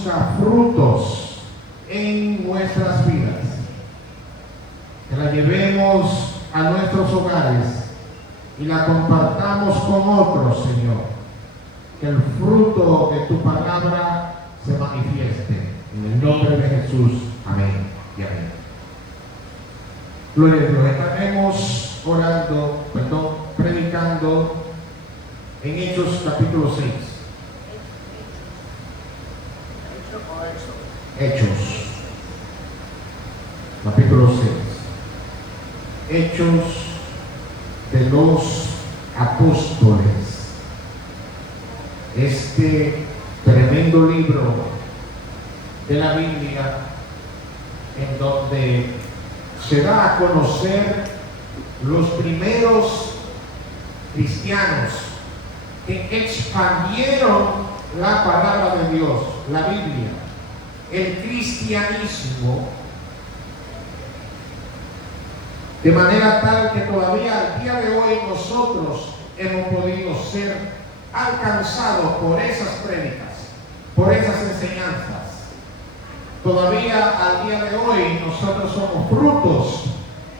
produzca frutos en nuestras vidas. Que la llevemos a nuestros hogares y la compartamos con otros, Señor. Que el fruto de tu palabra se manifieste. En el nombre de Jesús. Amén y amén. Gloria a Dios. Estaremos predicando en Hechos capítulo 6. Hechos capítulo 6. Hechos de los Apóstoles. Este tremendo libro de la Biblia en donde se da a conocer los primeros cristianos que expandieron la palabra de Dios, la Biblia, el cristianismo, de manera tal que todavía al día de hoy nosotros hemos podido ser alcanzados por esas prédicas, por esas enseñanzas. Todavía al día de hoy nosotros somos frutos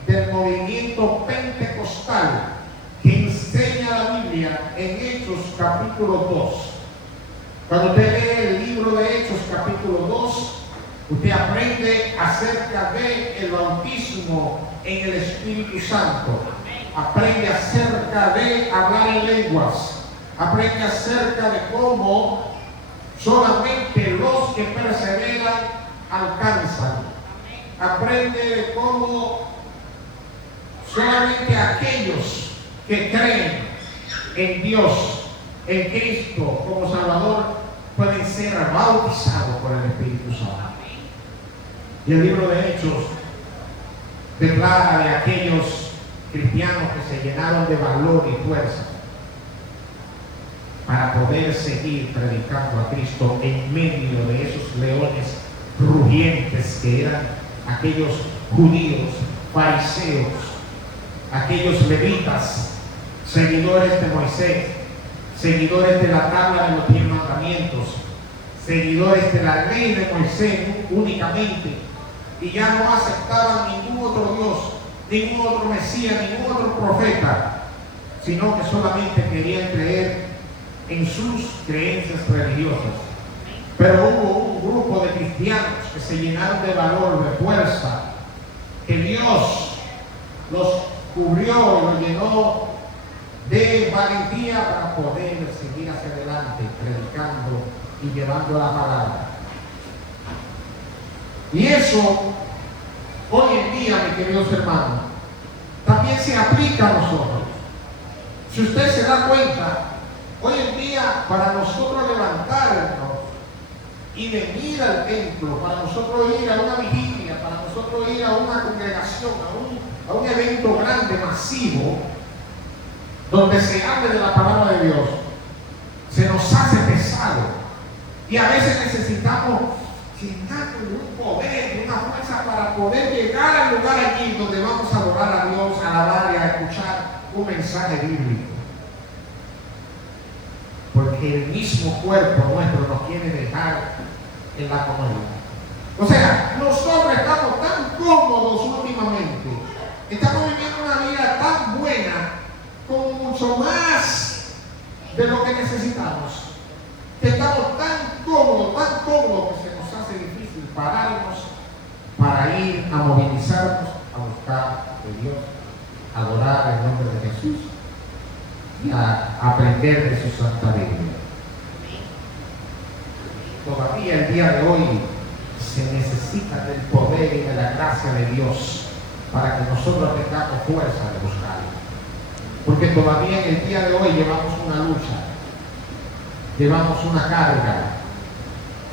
del movimiento pentecostal que enseña la Biblia en Hechos capítulo 2. Cuando usted lee el libro de Hechos capítulo 2, usted aprende acerca del bautismo en el Espíritu Santo. Aprende acerca de hablar en lenguas. Aprende acerca de cómo solamente los que perseveran alcanzan. Aprende de cómo solamente aquellos que creen en Dios, en Cristo como Salvador, pueden ser bautizados por el Espíritu Santo. Y el libro de Hechos declara de aquellos cristianos que se llenaron de valor y fuerza para poder seguir predicando a Cristo en medio de esos leones rugientes que eran aquellos judíos, fariseos, aquellos levitas, seguidores de Moisés, seguidores de la tabla de los 10 mandamientos, seguidores de la ley de Moisés únicamente, y ya no aceptaban ningún otro Dios, ningún otro Mesías, ningún otro profeta, sino que solamente querían creer en sus creencias religiosas. Pero hubo un grupo de cristianos que se llenaron de valor, de fuerza, que Dios los cubrió y los llenó de valentía para poder seguir hacia adelante, predicando y llevando la palabra. Y eso, hoy en día, mis queridos hermanos, también se aplica a nosotros. Si usted se da cuenta, hoy en día, para nosotros levantarnos y venir al templo, para nosotros ir a una vigilia, para nosotros ir a una congregación, a un evento grande, masivo, donde se hable de la palabra de Dios, se nos hace pesado. Y a veces necesitamos llenarnos de un poder, de una fuerza para poder llegar al lugar allí donde vamos a adorar a Dios, a alabar y a escuchar un mensaje bíblico. Porque el mismo cuerpo nuestro nos quiere dejar en la comodidad. O sea, nosotros estamos tan cómodos últimamente, estamos viviendo una vida tan buena, con mucho más de lo que necesitamos, que estamos tan cómodos que se nos hace difícil pararnos para ir a movilizarnos, a buscar de Dios, a adorar el nombre de Jesús y a aprender de su Santa Biblia. Todavía el día de hoy se necesita del poder y de la gracia de Dios para que nosotros tengamos fuerza de buscarlo. Porque todavía en el día de hoy llevamos una lucha, llevamos una carga,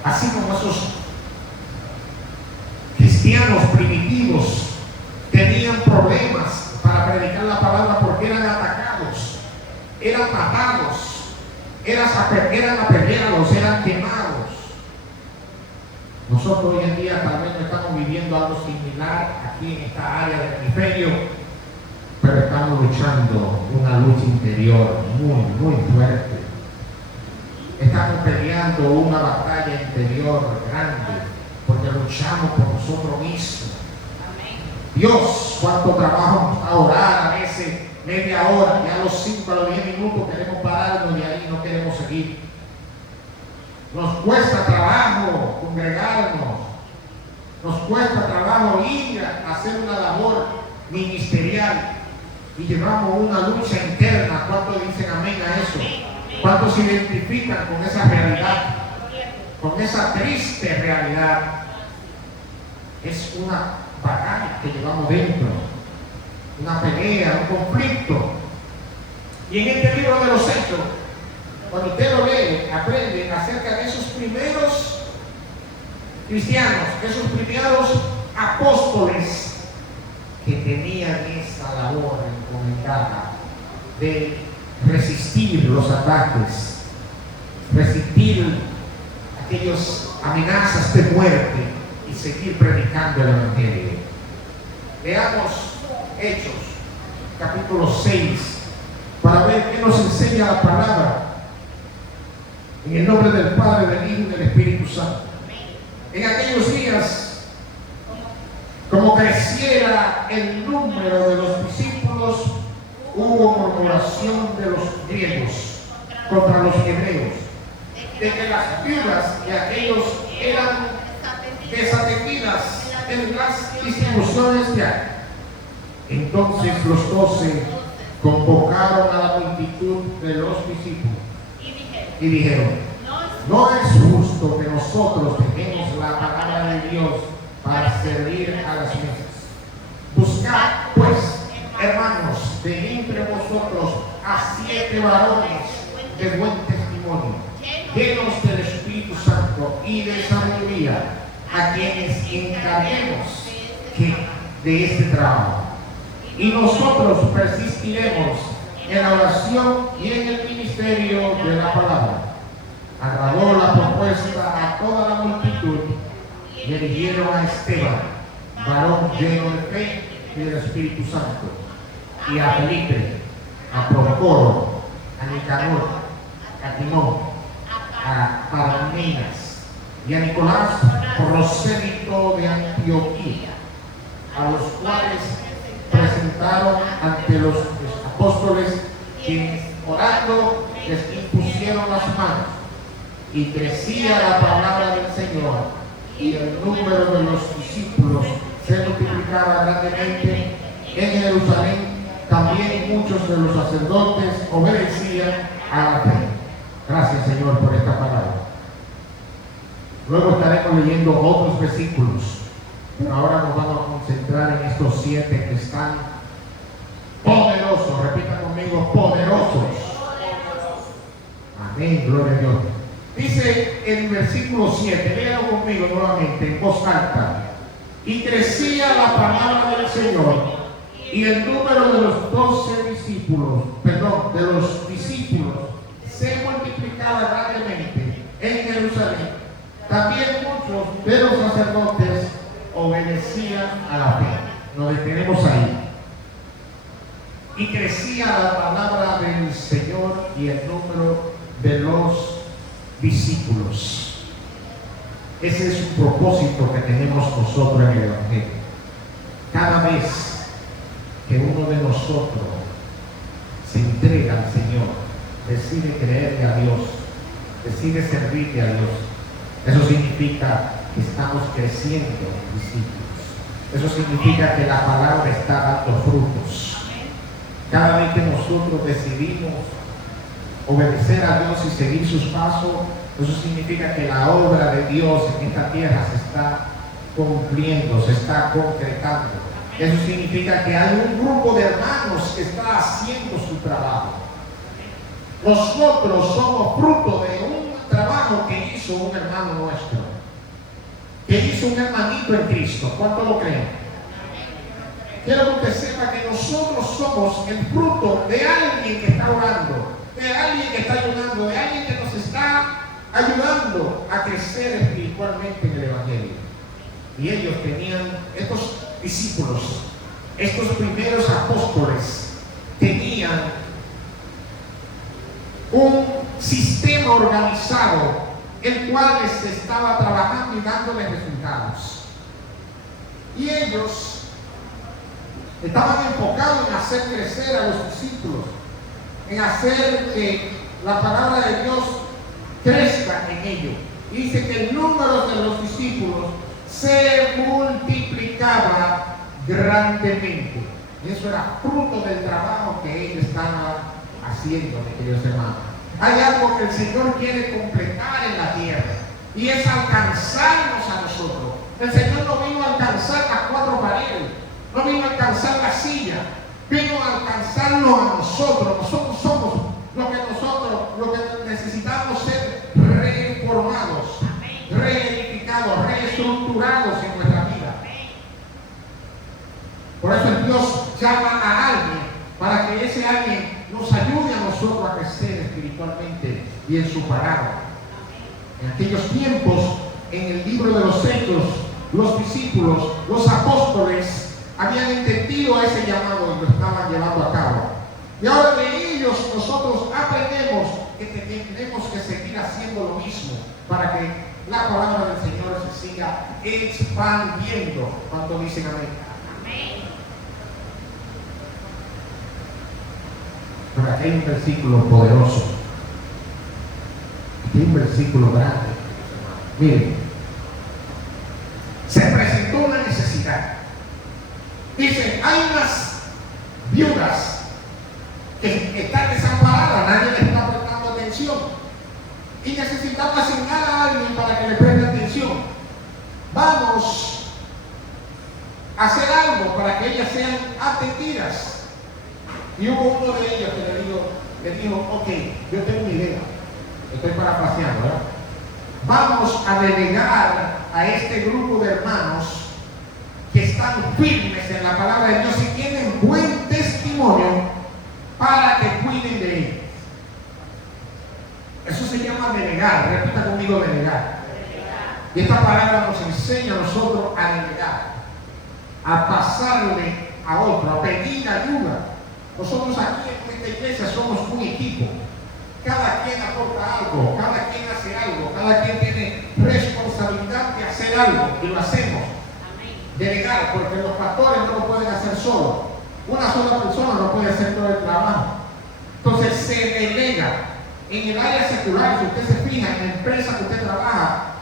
así como esos cristianos primitivos tenían problemas para predicar la palabra porque eran atacados, eran matados, eran apedreados, eran quemados. Nosotros hoy en día tal vez no estamos viviendo algo similar aquí en esta área del hemisferio, pero estamos luchando una lucha interior muy, muy fuerte. Estamos peleando una batalla batalla interior grande, porque luchamos por nosotros mismos. Dios, cuánto trabajo a orar, a veces media hora, ya a los 5, a los 10 minutos queremos pararnos y ahí no queremos seguir. Nos cuesta trabajo congregarnos, nos cuesta trabajo ir a hacer una labor ministerial y llevamos una lucha interna. ¿Cuántos dicen amén a eso? ¿Cuántos se identifican con esa realidad? Con esa triste realidad. Es una batalla que llevamos dentro, una pelea, un conflicto. Y en este libro de los Hechos, cuando usted lo lee, aprende acerca de esos primeros cristianos, esos primeros apóstoles que tenían esa labor encomendada de resistir los ataques, resistir aquellas amenazas de muerte y seguir predicando el Evangelio. Leamos Hechos, capítulo 6, para ver qué nos enseña la palabra. En el nombre del Padre, del Hijo y del Espíritu Santo. En aquellos días, como creciera el número de los discípulos, hubo murmuración de los griegos contra los hebreos, de que las viudas de aquellos eran desatendidas en las distribuciones diarias. Entonces los 12 convocaron a la multitud de los discípulos y dijeron: no es justo que nosotros dejemos la palabra de Dios para servir a las mesas. Buscad pues, hermanos, de entre vosotros a 7 varones de buen testimonio, llenos del Espíritu Santo y de sabiduría, a quienes encarguemos de este trabajo. Y nosotros persistiremos en la oración y en el ministerio de la palabra. Agradó la propuesta a toda la multitud y eligieron a Esteban, varón lleno de fe y del Espíritu Santo, y a Felipe, a Procoro, a Nicanor, a Timón, a Parmenas y a Nicolás, prosélito de Antioquía, a los cuales presentaron ante los apóstoles, quienes orando les impusieron las manos, y crecía la palabra del Señor, y el número de los discípulos se multiplicaba grandemente en Jerusalén. También muchos de los sacerdotes obedecían a la fe. Gracias, Señor, por esta palabra. Luego estaremos leyendo otros versículos, pero ahora nos vamos a concentrar en estos 7 que están poderosos. Repita conmigo: poderosos. Amén, gloria a Dios. Dice el versículo 7, léalo conmigo nuevamente en voz alta: y crecía la palabra del Señor, y el número de los 12 discípulos, de los discípulos, se multiplicaba grandemente en Jerusalén. También muchos de los sacerdotes obedecían a la fe. Nos detenemos ahí. Y crecía la palabra del Señor y el número de los discípulos. Ese es un propósito que tenemos nosotros en el Evangelio. Cada vez que uno de nosotros se entrega al Señor, decide creerle a Dios, decide servirle a Dios, eso significa que estamos creciendo en discípulos. Eso significa que la palabra está dando frutos. Cada vez que nosotros decidimos obedecer a Dios y seguir sus pasos, eso significa que la obra de Dios en esta tierra se está cumpliendo, se está concretando. Eso significa que hay un grupo de hermanos que está haciendo su trabajo. Nosotros somos fruto de un trabajo que hizo un hermano nuestro, que hizo un hermanito en Cristo. ¿Cuánto lo creen? Quiero que usted sepa que nosotros somos el fruto de alguien que está orando, de alguien que está ayudando, de alguien que nos está ayudando a crecer espiritualmente en el Evangelio. Y ellos tenían, estos discípulos, estos primeros apóstoles, tenían un sistema organizado el cual les estaba trabajando y dándoles resultados. Y ellos estaban enfocados en hacer crecer a los discípulos, en hacer que la palabra de Dios crezca en ellos. Y dice que el número de los discípulos se multiplicaba grandemente. Y eso era fruto del trabajo que ellos estaban haciendo, mis queridos hermanos. Hay algo que el Señor quiere completar en la tierra, y es alcanzarnos a nosotros. El Señor no vino a alcanzar las cuatro paredes, no vino a alcanzar la silla, vino a alcanzarnos a nosotros. Nosotros somos lo que necesitamos ser reformados, reedificados, reestructurados en nuestra vida. Por eso Dios llama a alguien para que ese alguien nos ayude a nosotros a crecer espiritualmente y en su palabra. En aquellos tiempos, en el libro de los Hechos, los discípulos, los apóstoles habían entendido ese llamado y lo estaban llevando a cabo. Y ahora de ellos nosotros aprendemos que tenemos que seguir haciendo lo mismo para que la palabra del Señor se siga expandiendo. ¿Cuánto dicen amén? Amén. Pero aquí hay un versículo poderoso, aquí hay un versículo grande. Miren, se presentó una necesidad. Dicen, hay unas viudas que están desamparadas, nadie les está prestando atención, y necesitamos asignar a alguien para que le preste atención. Vamos a hacer algo para que ellas sean atendidas. Y hubo uno de ellos que le dijo, ok, yo tengo una idea, estoy parafraseando, ¿verdad? Vamos a delegar a este grupo de hermanos que están firmes en la palabra de Dios y tienen buen testimonio para que cuiden de ellos. Eso se llama delegar. Repita conmigo, delegar. Y esta palabra nos enseña a nosotros a delegar, a pasarle a otro, a pedir ayuda. Nosotros aquí en esta iglesia somos un equipo. Cada quien aporta algo, cada quien hace algo, cada quien tiene responsabilidad de hacer algo y lo hacemos. Delegar, porque los pastores no lo pueden hacer solos. Una sola persona no puede hacer todo el trabajo. Entonces se delega. En el área secular, si usted se fija, en la empresa que usted trabaja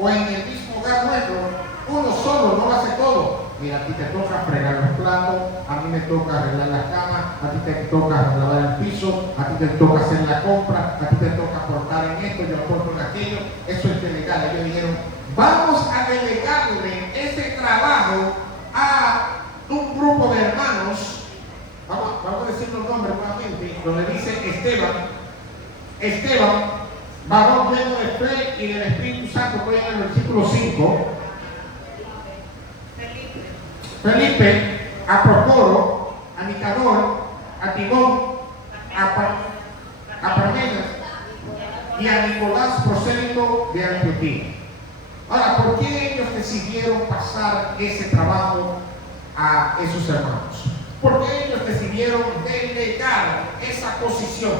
o en el mismo hogar nuestro, uno solo no lo hace todo. Mira, a ti te toca fregar los platos, a mí me toca arreglar las camas, a ti te toca lavar el piso, a ti te toca hacer la compra, a ti te toca aportar en esto, yo aporto en aquello. Eso es delegar. Ellos dijeron, vamos a delegarle ese trabajo a un grupo de hermanos. Vamos a decir los nombres nuevamente, donde dice Esteban, varón lleno de fe y del Espíritu Santo, estoy en el versículo 5. Felipe, a Procoro, a Nicanor, a Timón, a Parmenas y a Nicolás, prosélito de Antioquía. Ahora, ¿por qué ellos decidieron pasar ese trabajo a esos hermanos? Porque ellos decidieron delegar esa posición,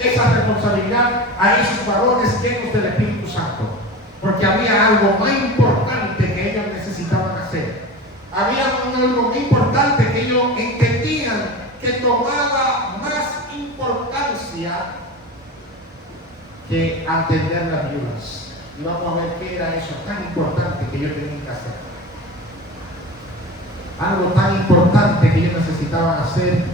esa responsabilidad a esos varones llenos del Espíritu Santo. Porque había algo más importante que ellos necesitaban hacer. Había algo muy importante que ellos entendían que tomaba más importancia que atender las viudas. Y vamos a ver qué era eso tan importante que ellos tenían que hacer. Algo tan importante que ellos necesitaban hacer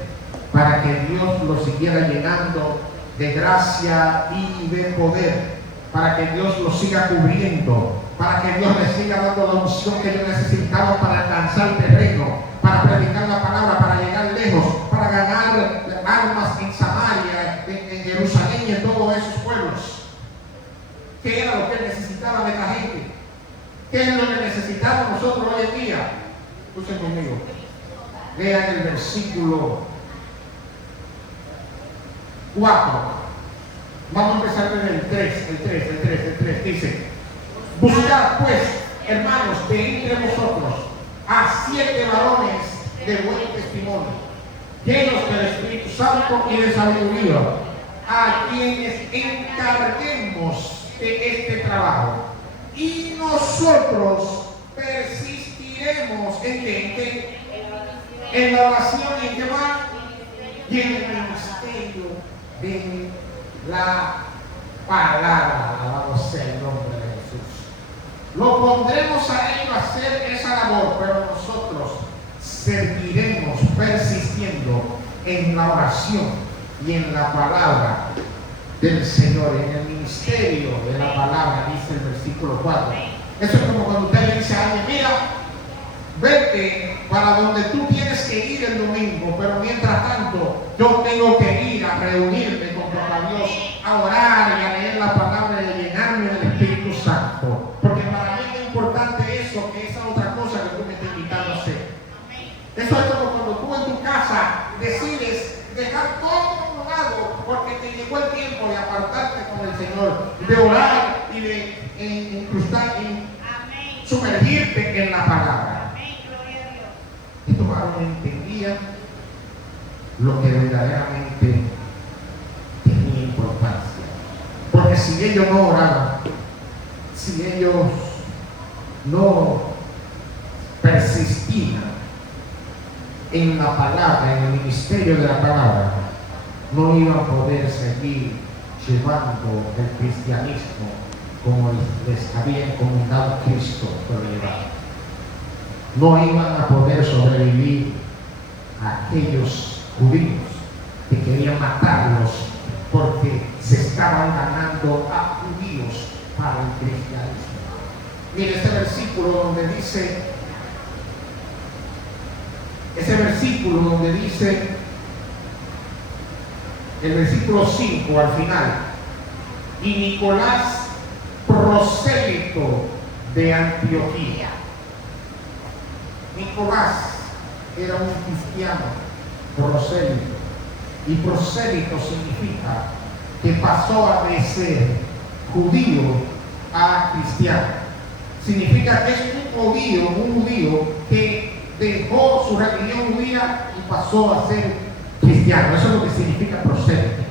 para que Dios los siguiera llenando de gracia y de poder, para que Dios los siga cubriendo, para que Dios les siga dando la unción que ellos necesitaban para alcanzar el terreno, para predicar la palabra, para llegar lejos, para ganar almas en Samaria, en Jerusalén y en todos esos pueblos. ¿Qué era lo que necesitaba de la gente? ¿Qué es lo que necesitamos nosotros hoy en día? Escuchen conmigo. Lean el versículo 4. Vamos a empezar con el 3. Dice, buscad pues, hermanos, de entre vosotros a 7 varones de buen testimonio, llenos del Espíritu Santo y de sabiduría, a quienes encarguemos este trabajo. Y nosotros persistiremos en la oración y en qué más, y en el ministerio de la palabra. Alabado sea el nombre de Jesús. Lo pondremos a ellos a hacer esa labor, pero nosotros seguiremos persistiendo en la oración y en la palabra del Señor, en el ministerio de la palabra, dice el versículo 4. Eso es como cuando usted le dice a alguien: mira, vete para donde tú tienes que ir el domingo, pero mientras tanto yo tengo que ir a reunirme con papá Dios, a orar y a leer la palabra y a llenarme del Espíritu Santo, porque para mí es importante eso que esa otra cosa que tú me estás invitando a hacer. Eso es como cuando tú en tu casa decides dejar todo a un lado porque te llegó el tiempo de apartarte con el Señor, de orar y de incrustar, sumergirte en la palabra. Estos varones entendían lo que verdaderamente tenía importancia, porque si ellos no oraban, si ellos no persistían en la palabra, en el ministerio de la palabra, no iban a poder seguir llevando el cristianismo como les había encomendado Cristo por llevar. No iban a poder sobrevivir a aquellos judíos que querían matarlos porque se estaban ganando a judíos para el cristianismo. Mire este versículo donde dice, el versículo 5 al final: y Nicolás, prosélito de Antioquía. Nicolás era un cristiano prosélito, y prosélito significa que pasó de ser judío a cristiano. Significa que es un judío que dejó su religión judía y pasó a ser cristiano. Eso es lo que significa prosélito.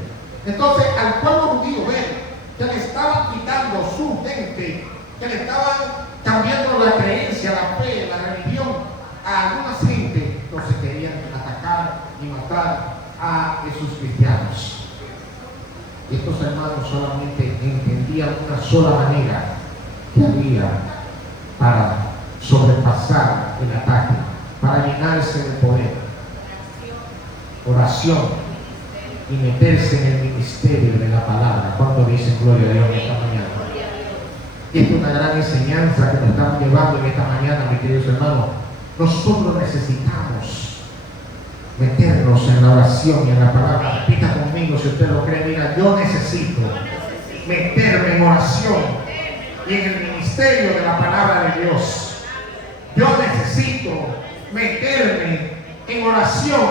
Entonces, al pueblo judío ver que le estaban quitando su gente, que le estaban cambiando la creencia, la fe, la religión a algunas gente, entonces querían atacar y matar a esos cristianos. Y estos hermanos solamente entendían una sola manera que había para sobrepasar el ataque, para llenarse de poder: oración y meterse en el ministerio de la palabra. ¿Cuánto dicen gloria a Dios esta mañana? Esta es una gran enseñanza que nos estamos llevando en esta mañana, mis queridos hermanos. Nosotros necesitamos meternos en la oración y en la palabra. Repita conmigo si usted lo cree. Mira, yo necesito meterme en oración y en el ministerio de la palabra de Dios. Yo necesito meterme en oración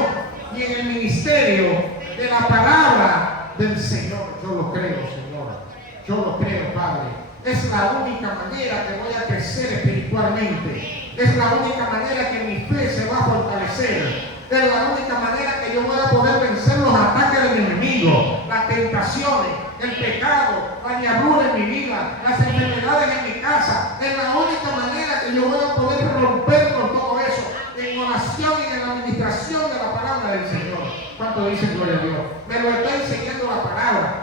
y en el ministerio de la palabra del Señor. Yo lo creo, Señor. Yo lo creo, Padre. Es la única manera que voy a crecer espiritualmente. Es la única manera que mi fe se va a fortalecer. Es la única manera que yo voy a poder vencer los ataques del enemigo, las tentaciones, el pecado, la diablura en mi vida, las enfermedades en mi casa. Es la única manera que yo voy a poder romper con todo eso, en oración y en la administración de la palabra del Señor. ¿Cuánto dicen gloria a Dios? Me lo está enseñando la palabra.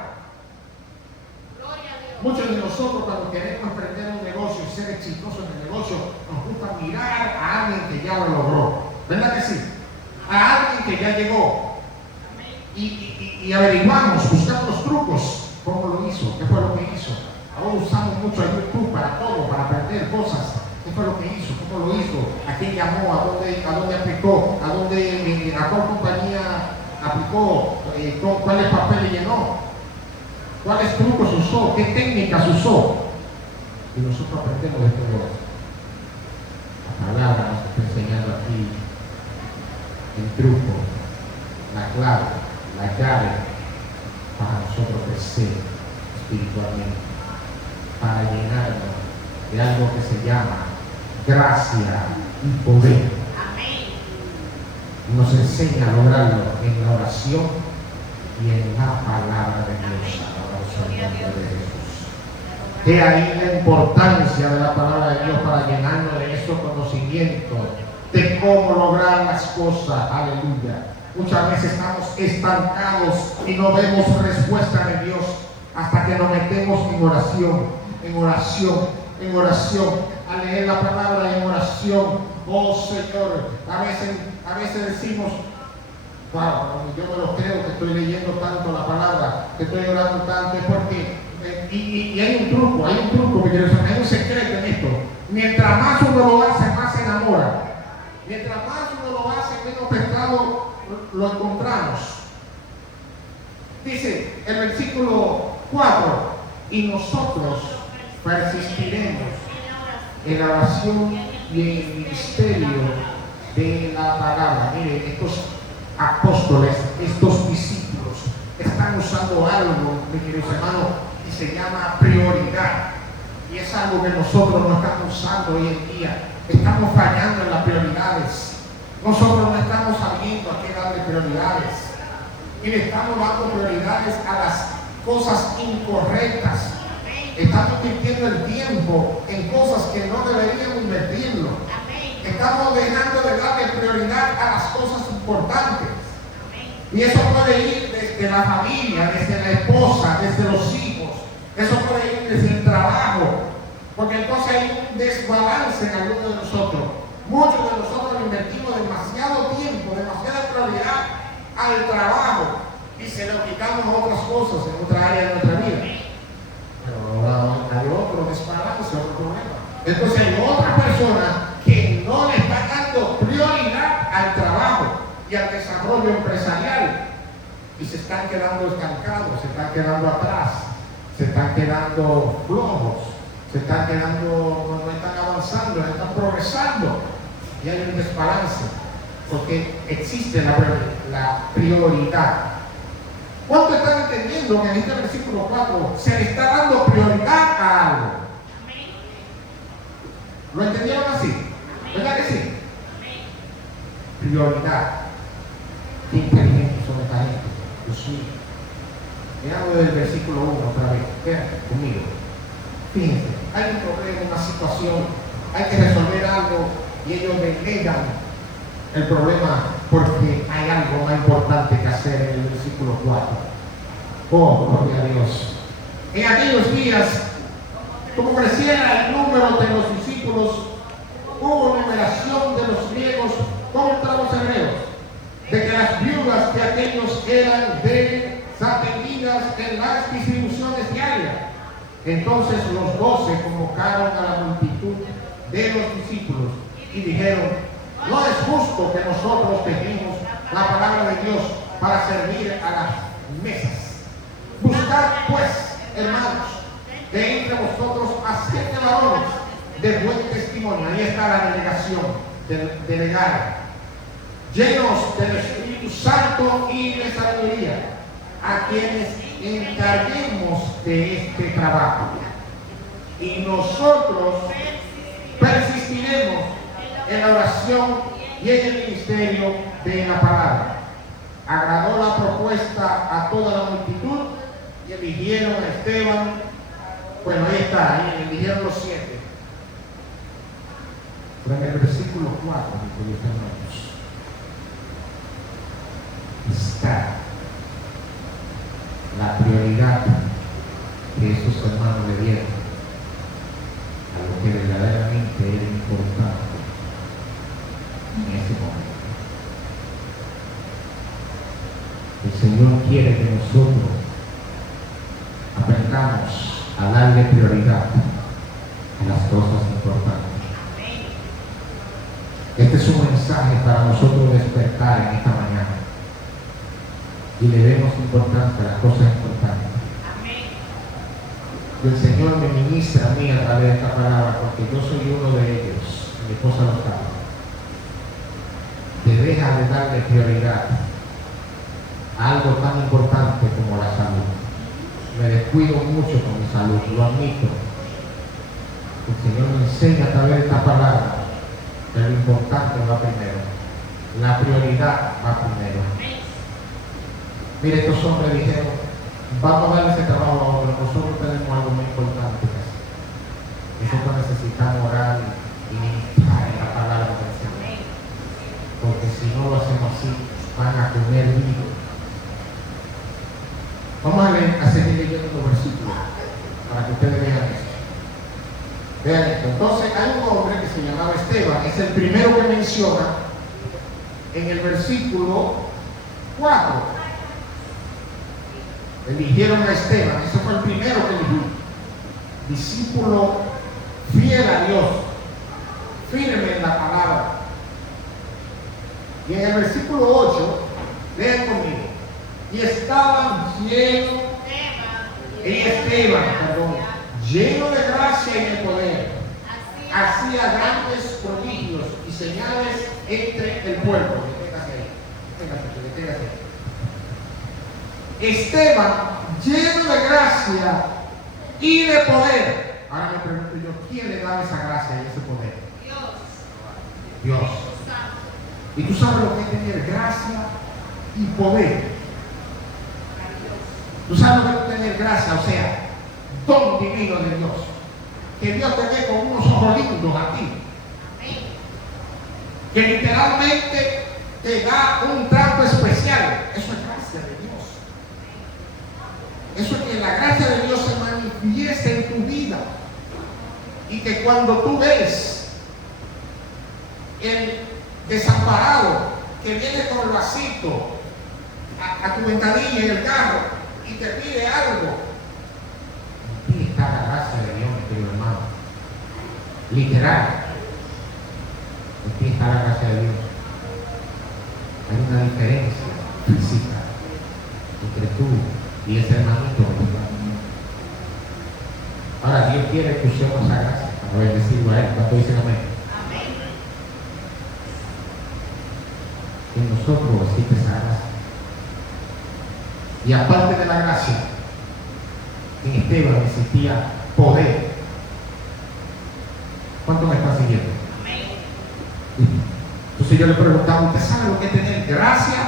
Muchos de nosotros, cuando queremos emprender un negocio y ser exitosos en el negocio, nos gusta mirar a alguien que ya lo logró. ¿Verdad que sí? A alguien que ya llegó. Y averiguamos, buscamos los trucos. ¿Cómo lo hizo? ¿Qué fue lo que hizo? Ahora usamos mucho a YouTube para todo, para aprender cosas. ¿Qué fue lo que hizo? ¿Cómo lo hizo? ¿A quién llamó? ¿A dónde aplicó? ¿A cuál compañía aplicó? ¿Cuáles papeles llenó? ¿Cuáles trucos usó? ¿Qué técnicas usó? Y nosotros aprendemos de todo. La palabra nos está enseñando aquí el truco, la clave, la llave para nosotros crecer espiritualmente, para llenarnos de algo que se llama gracia y poder. Nos enseña a lograrlo en la oración y en la palabra de Dios. Alabado sea el nombre de Jesús. He ahí la importancia de la palabra de Dios para llenarnos de esos conocimientos de cómo lograr las cosas. Aleluya. Muchas veces estamos estancados y no vemos respuesta de Dios hasta que nos metemos en oración, en oración, en oración, a leer la palabra en oración. Oh Señor, a veces decimos, wow, yo me lo creo que estoy leyendo tanto la palabra, que estoy orando tanto, es porque y hay un truco, hay un secreto en esto. Mientras más uno lo hace, más se enamora. Mientras más uno lo hace, menos pecado lo encontramos. Dice el versículo 4: y nosotros persistiremos en la oración y en el ministerio de la palabra. Mire, estos apóstoles, estos discípulos están usando algo, mis queridos hermanos, y se llama prioridad. Y es algo que nosotros no estamos usando hoy en día. Estamos fallando en las prioridades. Nosotros no estamos sabiendo a qué darle prioridades. Y le estamos dando prioridades a las cosas incorrectas. Estamos invirtiendo el tiempo en cosas que no deberíamos invertirlo. Estamos dejando de darle prioridad a las cosas importantes. Y eso puede ir desde la familia, desde la esposa, desde los hijos. Eso puede ir desde el trabajo. Porque entonces hay un desbalance en algunos de nosotros. Muchos de nosotros invertimos demasiado tiempo, demasiada prioridad al trabajo y se lo quitamos a otras cosas en otra área de nuestra vida. Pero hay otro desbalance, otro problema. Entonces hay otra persona que no le está dando prioridad al trabajo y al desarrollo empresarial y se están quedando estancados, se están quedando atrás, se están quedando flojos, se están quedando, no están avanzando, no están progresando y hay un desbalance porque existe la prioridad. ¿Cuánto están entendiendo que en este versículo 4 se le está dando prioridad a algo? ¿Lo entendieron así? ¿Verdad que sí? Prioridad. Qué inteligentes son esta gente. Dios mío. Me hablo del versículo 1 otra vez. Vean conmigo. Fíjense, hay un problema, una situación, hay que resolver algo y ellos delegan el problema porque hay algo más importante que hacer en el versículo 4. Oh, gloria a Dios. En aquellos días, como creciera el número de los discípulos, hubo numeración de los griegos contra los hebreos, de que las viudas de aquellos eran desatendidas en las distribuciones diarias. Entonces los 12 convocaron a la multitud de los discípulos y dijeron: no es justo que nosotros dejemos la palabra de Dios para servir a las mesas. Buscad pues, hermanos, de entre vosotros a 7 varones de buen testimonio. Ahí está la delegación, delegar, llenos del Espíritu Santo y de sabiduría, a quienes encarguemos de este trabajo. Y nosotros persistiremos en la oración y en el ministerio de la palabra. Agradó la propuesta a toda la multitud y eligieron a Esteban. Bueno, ahí está, ahí eligieron los 7. Pero en el versículo 4, mis hermanos, está la prioridad que estos hermanos le dieron a lo que verdaderamente era importante en ese momento. El Señor quiere que nosotros aprendamos a darle prioridad a las cosas importantes. Este es un mensaje para nosotros despertar en esta mañana y le demos importancia a las cosas importantes. Y el Señor me ministra a mí a través de esta palabra, porque yo soy uno de ellos, mi esposa lo sabe, que deja de darle prioridad a algo tan importante como la salud. Me descuido mucho con mi salud, lo admito. El Señor me enseña a través de esta palabra que lo importante va primero, la prioridad va primero. Mire, estos hombres dijeron: vamos a dar ese trabajo ahora, nosotros tenemos algo muy importante que hacer. Nosotros necesitamos orar y meditar en la palabra del Señor. Porque si no lo hacemos así, van a comer vivo. Vamos a seguir leyendo los versículos para que ustedes vean esto. Vean esto. Entonces hay un hombre que se llamaba Esteban, es el primero que menciona en el versículo 4. Eligieron a Esteban, ese fue el primero que eligió. Discípulo fiel a Dios, firme en la palabra. Y en el versículo 8, lean conmigo. Y estaban llenos, lleno de gracia y de poder. Hacía grandes prodigios y señales entre el pueblo. Deténgase. Esteban, lleno de gracia y de poder. Ahora me pregunto yo, ¿quién le da esa gracia y ese poder? Dios. Y tú sabes lo que es tener gracia y poder. Tú sabes lo que es tener gracia, o sea, don divino de Dios. Que Dios te ve con unos ojos lindos a ti. Que literalmente te da un trato especial. Eso es gracia de Dios. Eso es que la gracia de Dios se manifieste en tu vida. Y que cuando tú ves el desamparado que viene con el vasito a tu ventanilla en el carro y te pide algo, aquí está la gracia de Dios, mi querido hermano. Literal, aquí está la gracia de Dios. Hay una diferencia física entre tú y ese hermanito. Ahora Dios quiere que usemos esa gracia para bendecirlo a él. ¿Cuánto dicen amén? En nosotros existe esa gracia. Y aparte de la gracia, en Esteban existía poder. ¿Cuánto me están siguiendo? Entonces yo le preguntaba, ¿usted sabe lo que es tener gracia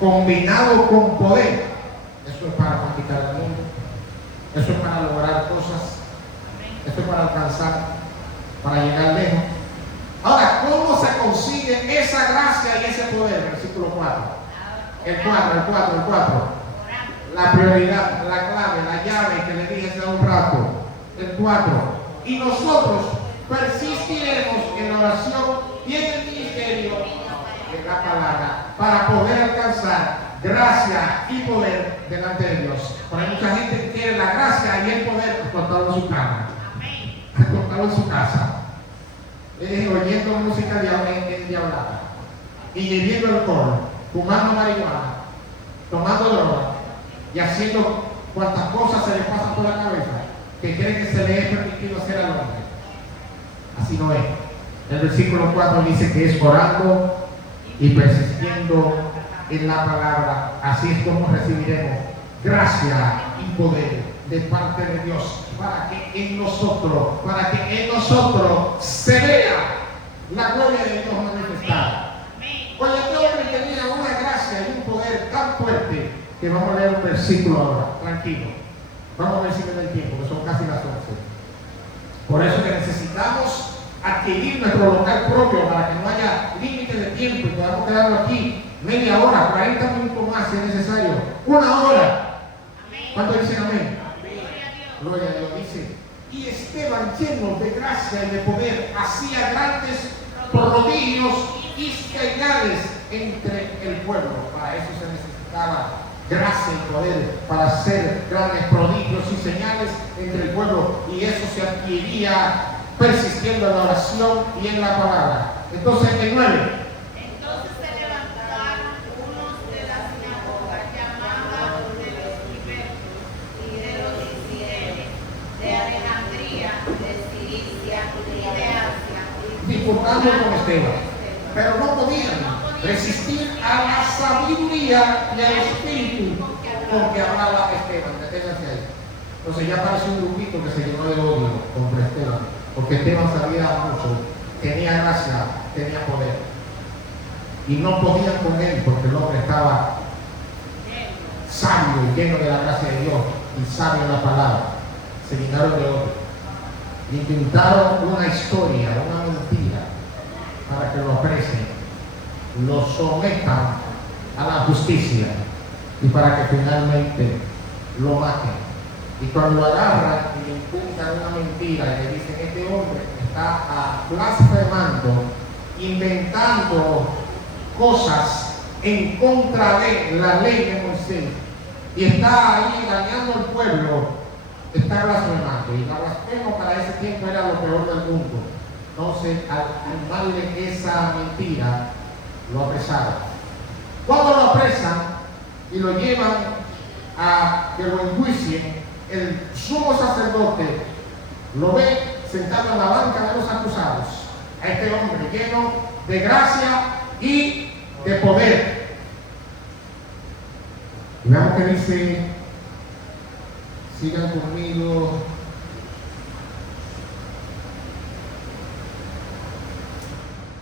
combinado con poder? Eso es para conquistar el mundo. Eso es para lograr cosas. Eso es para alcanzar, para llegar lejos. Ahora, ¿cómo se consigue esa gracia y ese poder? Versículo 4. El 4. La prioridad, la clave, la llave que le dije hace un rato. El 4. Y nosotros persistiremos en la oración y en el ministerio de la palabra para poder alcanzar gracia y poder delante de Dios. Pero hay mucha gente que quiere la gracia y el poder acostado en su cama, acostado en su casa, oyendo música diablada y bebiendo alcohol, fumando marihuana, tomando droga y haciendo cuantas cosas se le pasan por la cabeza que creen que se le es permitido hacer al hombre. Así no es. El versículo 4 dice que es orando y persistiendo en la palabra. Así es como recibiremos gracia y poder de parte de Dios para que en nosotros se vea la gloria de Dios manifestada. Oye, este hombre tenía una gracia y un poder tan fuerte que vamos a leer un versículo ahora, tranquilo. Vamos a ver si me da el tiempo, que son casi las 11. Por eso que necesitamos adquirir nuestro local propio para que no haya límite de tiempo y podamos quedarnos aquí media hora, 40 minutos más si es necesario, una hora. ¿Cuánto dicen amén? Gloria a Dios. Dice, y Esteban, lleno de gracia y de poder, hacía grandes prodigios y señales entre el pueblo. Para eso se necesitaba gracia y poder, para hacer grandes prodigios y señales entre el pueblo, y eso se adquiría persistiendo en la oración y en la palabra. Entonces, el 9. Entonces se levantaron unos de la sinagoga llamados de los libertos y de los disidentes, de Alejandría, de Cilicia y de Asia, disputando con Esteban, pero no podían resistir a la sabiduría y al espíritu con que hablaba Esteban. Deténganse ahí. Entonces ya apareció un grupito que se llenó de odio contra Esteban, porque Esteban sabía mucho, tenía gracia, tenía poder, y no podían con él porque el hombre estaba sabio y lleno de la gracia de Dios y sabio en la palabra. Se llenaron de odio. inventaron una historia, una mentira, para que lo apresen, lo sometan a la justicia y para que finalmente lo maten. Y cuando lo agarran y le imputan una mentira y le dicen, este hombre está blasfemando, inventando cosas en contra de la ley de Moisés y está ahí engañando al pueblo, está blasfemando. Y la blasfemo para ese tiempo era lo peor del mundo. Entonces, al darle esa mentira, lo apresaron. Cuando lo apresan y lo llevan a que lo enjuicien, el sumo sacerdote lo ve sentado en la banca de los acusados, a este hombre lleno de gracia y de poder. Y veamos que dice, sigan conmigo.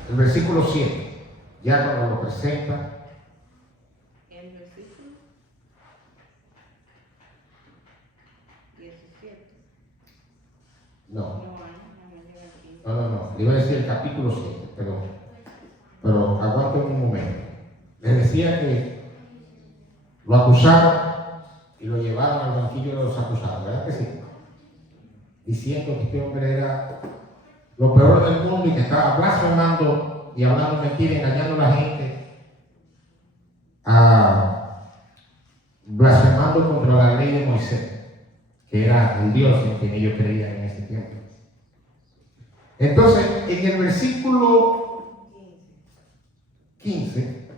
El versículo 7, ya cuando lo presenta. El versículo 17. No, le iba a decir el capítulo 7, pero aguante un momento. Les decía que lo acusaron y lo llevaron al banquillo de los acusados, ¿verdad que sí? Diciendo que este hombre era lo peor del mundo y que estaba blasfemando y hablando mentira, engañando a la gente, blasfemando contra la ley de Moisés, que era el Dios en quien ellos creían en ese tiempo. Entonces, en el versículo 15,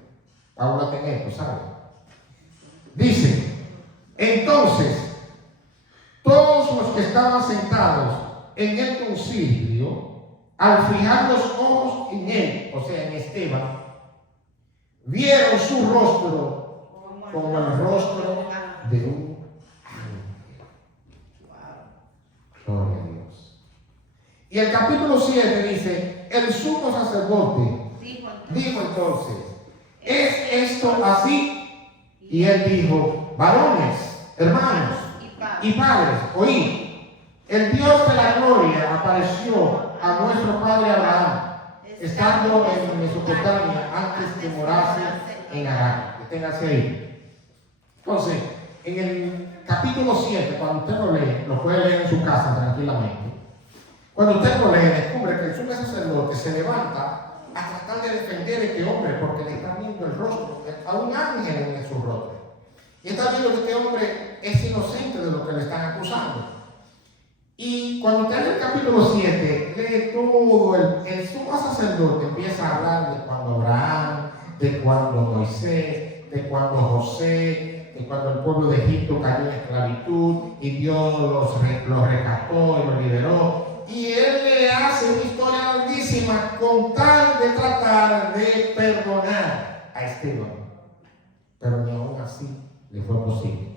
Pablo en esto, ¿sabe? Dice, entonces, todos los que estaban sentados en el concilio, al fijar los ojos en él, o sea, en Esteban, vieron su rostro como el rostro de un ángel. Gloria a Dios. Y el capítulo 7 dice, el sumo sacerdote dijo entonces, ¿es esto así? Y él dijo, varones, hermanos y padres, oíd. El Dios de la gloria apareció a nuestro padre Abraham, estando en Mesopotamia antes que morase en Harán. Deténgase ahí. Entonces, en el capítulo 7, cuando usted lo lee, lo puede leer en su casa tranquilamente. Cuando usted lo lee, descubre que el sumo sacerdote se levanta a tratar de defender a este hombre porque le está viendo el rostro, a un ángel en su rostro. Y está viendo que este hombre es inocente de lo que le están acusando. Y cuando está en el capítulo 7, lee todo, el sumo sacerdote empieza a hablar de cuando Abraham, de cuando Moisés, de cuando José, de cuando el pueblo de Egipto cayó en esclavitud y Dios los rescató y los liberó. Y él le hace una historia larguísima con tal de tratar de perdonar a Esteban. Pero ni aún así le fue posible.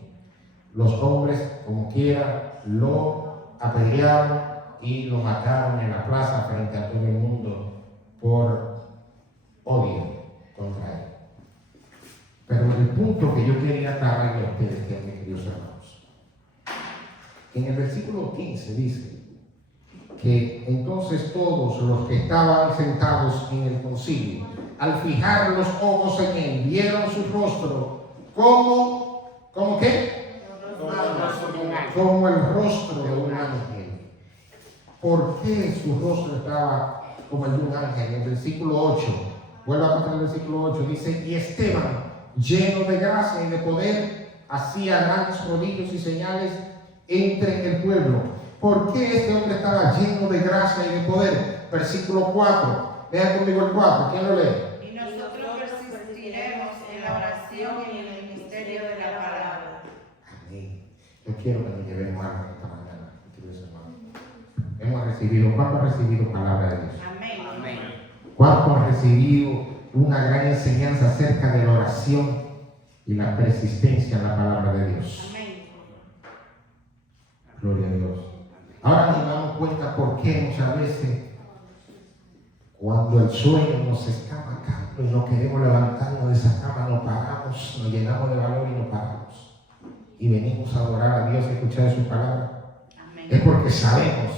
Los hombres, como quiera, lo apedrearon y lo mataron en la plaza frente a todo el mundo por odio contra él. Pero el punto que yo quería traerle a ustedes, queridos hermanos, en el versículo 15 dice que entonces todos los que estaban sentados en el concilio, al fijar los ojos en él, vieron su rostro ¿cómo qué? Como el rostro de un ángel. ¿Por qué su rostro estaba como el de un ángel? En el versículo 8, vuelva a contar el versículo 8, dice, y Esteban, lleno de gracia y de poder, hacía grandes prodigios y señales entre el pueblo. ¿Por qué este hombre estaba lleno de gracia y de poder? Versículo 4, vean conmigo el 4, ¿quién lo lee? Y nosotros persistiremos en la oración y en el misterio de la palabra. Amén. Yo quiero que nos llevemos algo esta mañana, queridos hermanos. ¿Cuánto han recibido palabra de Dios? Amén. Amén. ¿Cuánto han recibido una gran enseñanza acerca de la oración y la persistencia en la palabra de Dios? Amén. Gloria a Dios. Ahora nos damos cuenta por qué muchas veces cuando el sueño nos está matando y no queremos levantarnos de esa cama, nos paramos, nos llenamos de valor y nos paramos. Y venimos a adorar a Dios y escuchar su palabra. Amén. Es porque sabemos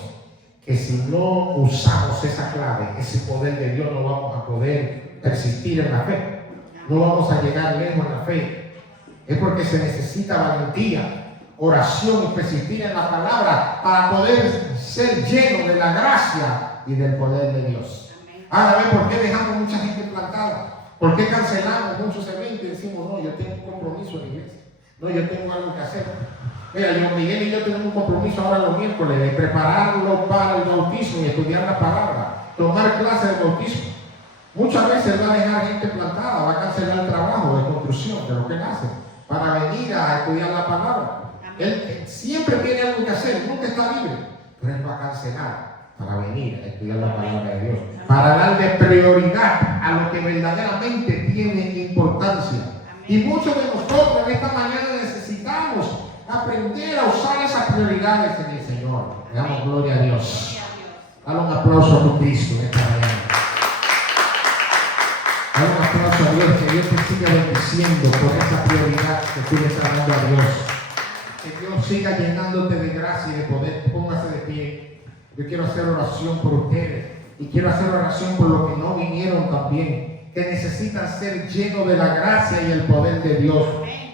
que si no usamos esa clave, ese poder de Dios, no vamos a poder persistir en la fe. No vamos a llegar lejos en la fe. Es porque se necesita valentía, oración y persistir en la palabra para poder ser lleno de la gracia y del poder de Dios. Ahora ve por qué dejamos mucha gente plantada. ¿Por qué cancelamos muchos eventos y decimos, no, yo tengo un compromiso en la iglesia? No, yo tengo algo que hacer. Mira, yo, Miguel y yo tenemos un compromiso ahora los miércoles de prepararlo para el bautismo y estudiar la palabra, tomar clases de bautismo. Muchas veces va a dejar gente plantada, va a cancelar el trabajo de construcción, de lo que él hace, para venir a estudiar la palabra. Él siempre tiene algo que hacer, nunca está libre, pero él va a cancelar para venir a estudiar la palabra de Dios, para darle prioridad a lo que verdaderamente tiene importancia. Y muchos de nosotros en esta mañana necesitamos aprender a usar esas prioridades en el Señor. Le damos gloria a Dios. Dale un aplauso a tu Cristo en esta mañana. Dale un aplauso a Dios, que Dios te siga bendiciendo por esa prioridad que tú le estás dando a Dios. Que Dios siga llenándote de gracia y de poder. Póngase de pie. Yo quiero hacer oración por ustedes y quiero hacer oración por los que no vinieron también, que necesitan ser llenos de la gracia y el poder de Dios.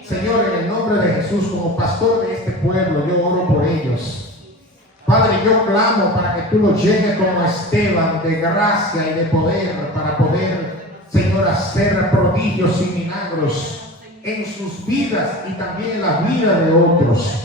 Señor, en el nombre de Jesús, como pastor de este pueblo, yo oro por ellos. Padre, yo clamo para que tú los llenes como Esteban de gracia y de poder, para poder, Señor, hacer prodigios y milagros en sus vidas y también en la vida de otros.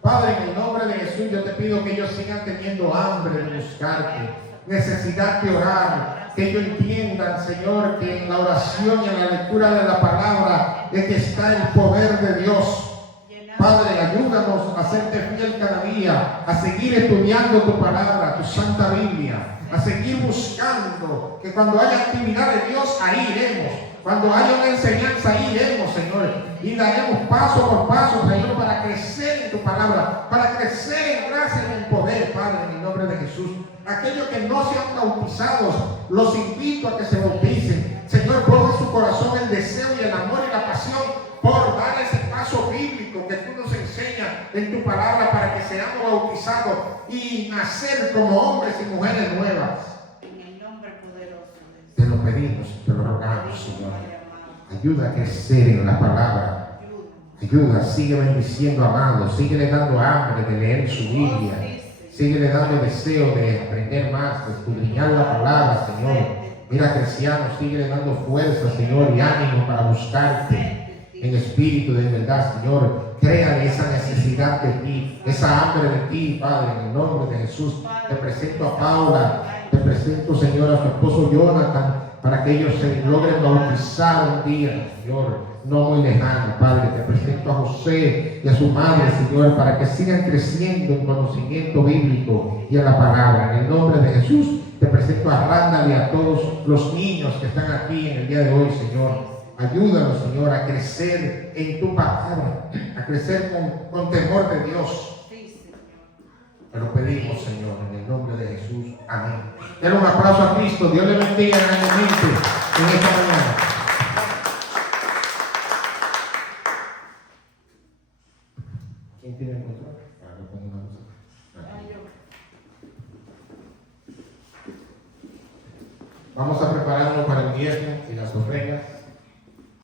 Padre, en el nombre de Jesús, yo te pido que ellos sigan teniendo hambre de buscarte, necesidad de orar, que ellos entiendan, Señor, que en la oración y en la lectura de la palabra es que está el poder de Dios. Padre, ayúdanos a serte fiel cada día, a seguir estudiando tu palabra, tu santa Biblia, a seguir buscando, que cuando haya actividad de Dios, ahí iremos. Cuando haya una enseñanza, ahí iremos, Señor, y daremos paso por paso, Señor, para crecer en tu palabra, para crecer en gracia y en poder, Padre, en el nombre de Jesús. Aquellos que no sean bautizados, los invito a que se bauticen. Señor, ponga su corazón el deseo y el amor y la pasión por dar ese paso bíblico que tú nos enseñas en tu palabra para que seamos bautizados y nacer como hombres y mujeres nuevas. En el nombre poderoso de Jesús. Te lo pedimos, te lo rogamos, Señor. Ayuda a crecer en la palabra. Ayuda, sigue bendiciendo, amado. Sigue dando hambre de leer su Biblia. Sigue dando deseo de aprender más, de escudriñar la palabra, Señor. Mira, cristiano, sigue dando fuerza, Señor, y ánimo para buscarte en espíritu de verdad, Señor. Créale esa necesidad de ti, esa hambre de ti, Padre, en el nombre de Jesús. Te presento a Paula, te presento, Señor, a su esposo Jonathan, para que ellos se logren bautizar un día, Señor, no muy lejano, Padre. Te presento a José y a su madre, Señor, para que sigan creciendo en conocimiento bíblico y en la palabra. En el nombre de Jesús, te presento a Randall y a todos los niños que están aquí en el día de hoy, Señor. Ayúdanos, Señor, a crecer en tu palabra, a crecer con temor de Dios. Te lo pedimos, Señor, en el nombre de Jesús. Amén. Den un aplauso a Cristo. Dios le bendiga grandemente en esta mañana. ¿Quién tiene el control? Vamos a prepararnos para el viernes y las ofrendas.